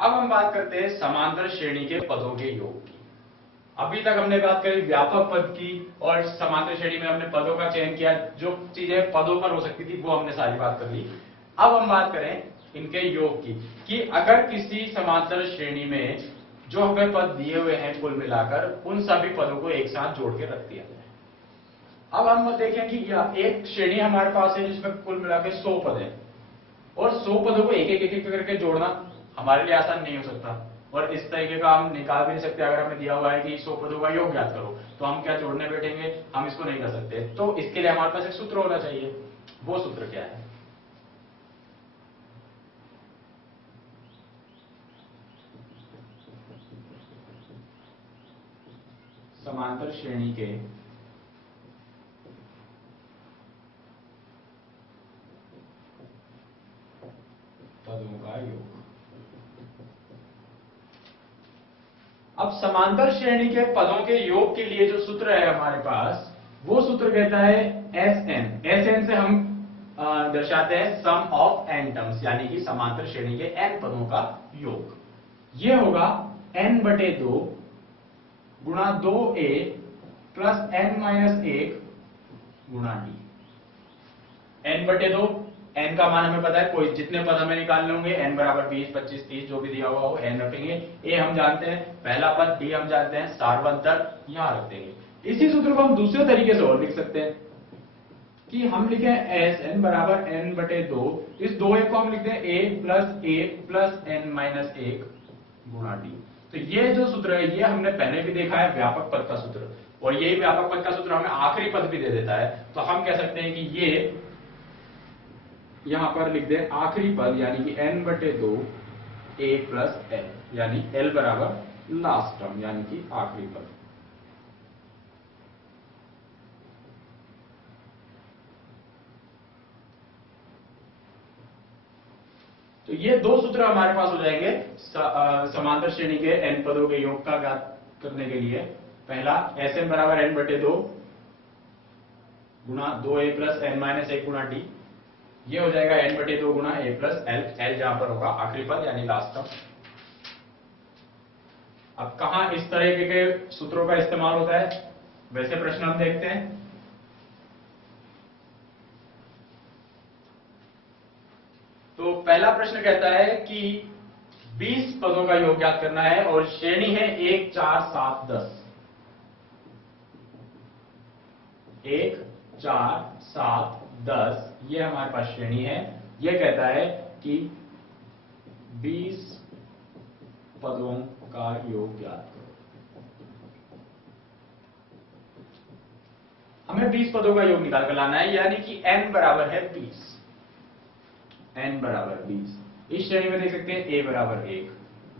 अब हम बात करते हैं समांतर श्रेणी के पदों के योग की। अभी तक हमने बात करी व्यापक पद की और समांतर श्रेणी में हमने पदों का चयन किया, जो चीजें पदों पर हो सकती थी वो हमने सारी बात कर ली। अब हम बात करें इनके योग की, कि अगर किसी समांतर श्रेणी में जो हमें पद दिए हुए हैं कुल मिलाकर, उन सभी पदों को एक साथ जोड़ के रख दिया जाए। अब हम देखें कि एक श्रेणी हमारे पास है जिसमें कुल मिलाकर 100 पद है, और 100 पदों को एक एक करके जोड़ना हमारे लिए आसान नहीं हो सकता, और इस तरीके का हम निकाल भी नहीं सकते। अगर हमें दिया हुआ है कि 100 पदों का योग ज्ञात करो, तो हम क्या जोड़ने बैठेंगे, हम इसको नहीं कर सकते। तो इसके लिए हमारे पास एक सूत्र होना चाहिए। वो सूत्र क्या है? समांतर श्रेणी के पदों का योग। अब समांतर श्रेणी के पदों के योग के लिए जो सूत्र है हमारे पास, वो सूत्र कहता है SN। SN से हम दर्शाते हैं सम ऑफ n टर्म्स, यानी कि समांतर श्रेणी के n पदों का योग। ये होगा n/2 गुणा 2a प्लस n-1 गुणा d। n/2, n का मान हमें पता है, कोई जितने पद हमें निकालने होंगे, n बराबर 20, 25, 30 जो भी दिया हुआ हो n रखेंगे। a हम जानते हैं पहला पद, d हम जानते हैं सार्वंतर, यहां रख देंगे। इसी सूत्र को हम दूसरे तरीके से और लिख सकते हैं कि हम लिखें Sn बराबर n/2, इस 2a को हम लिखते हैं a प्लस n-1 गुणा d। तो ये जो सूत्र है ये हमने पहले भी देखा है, व्यापक पद का सूत्र, और यही व्यापक पद का सूत्र हमें आखिरी पद भी दे देता है। तो हम कह सकते हैं कि ये यहां पर लिख दें आखिरी पद, यानी कि n/2 a प्लस l, यानी l बराबर लास्ट टर्म, यानी कि आखिरी पद। तो ये दो सूत्र हमारे पास हो जाएंगे समांतर श्रेणी के n पदों के योग का ज्ञात करने के लिए। पहला Sn बराबर n/2 गुणा 2a प्लस n-1 गुणा d। ये हो जाएगा n/2 गुणा a प्लस l जहां पर होगा आखिरी पद यानी लास्ट टर्म। अब कहां इस तरह के सूत्रों का इस्तेमाल होता है, वैसे प्रश्न हम देखते हैं। तो पहला प्रश्न कहता है कि 20 पदों का योग ज्ञात करना है, और श्रेणी है 1, 4, 7, 10। 1, 4, 7, 10 ये हमारे पास श्रेणी है। यह कहता है कि 20 पदों का योग ज्ञात करो। हमें 20 पदों का योग निकाल कर लाना है, यानी कि n बराबर है 20। n बराबर 20। इस श्रेणी में देख सकते हैं a बराबर 1,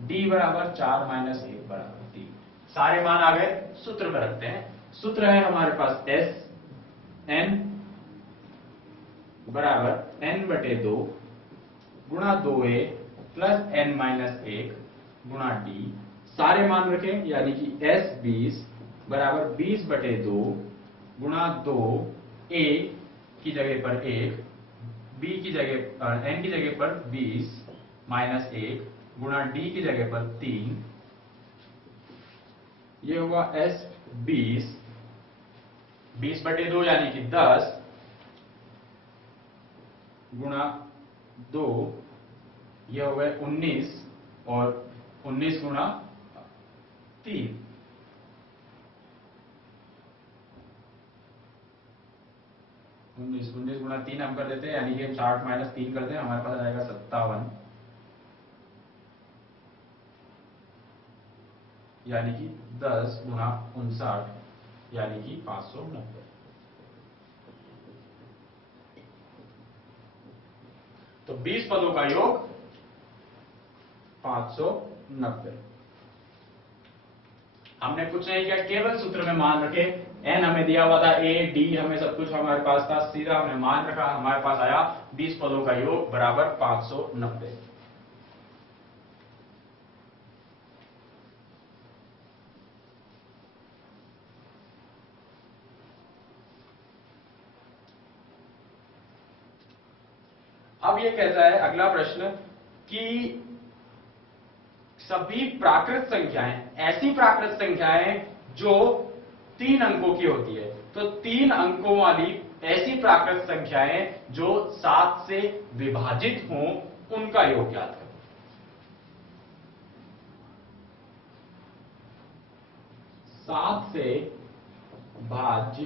d बराबर 4-1 बराबर 3। सारे मान आ गए, सूत्र में रखते हैं। सूत्र है हमारे पास Sn बराबर n/2 गुणा 2a प्लस n-1 गुणा d। सारे मान रखें, यानी कि S20 बराबर 20/2 गुणा 2, a की जगह पर 1, b की जगह n की जगह पर 20 माइनस 1 गुणा d की जगह पर 3। ये हुआ S20 20/2 यानी कि 10 गुणा 2, यह हो गए 19, और 19 गुणा 3, 19 गुणा 3 हम कर देते हैं, यानी कि हम 60 माइनस 3 करते हैं, हमारे पास आएगा 57, यानी कि 10 गुणा 59, यानी कि 590। तो 20 पदों का योग 590। हमने कुछ नहीं किया, केवल सूत्र में मान रखे। n हमें दिया हुआ था, a d हमें सब कुछ हमारे पास था, सीधा हमने मान रखा, हमारे पास आया 20 पदों का योग बराबर 590। अब ये कहता है अगला प्रश्न कि सभी प्राकृत संख्याएं, ऐसी प्राकृत संख्याएं जो 3 अंकों की होती है, तो 3 अंकों वाली ऐसी प्राकृत संख्याएं जो 7 से विभाजित हों, उनका योग ज्ञात करो। 7 से भाज्य